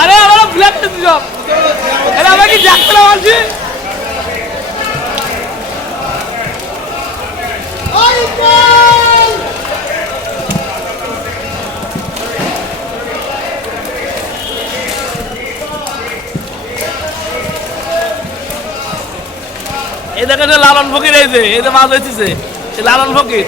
আরে আমরা ব্ল্যাক দিছি সব। আরে আমরা কি দেখতে না এই দেখেন লালন ফকির এই যে এই যে মাছ হয়েছে লালন ফকির।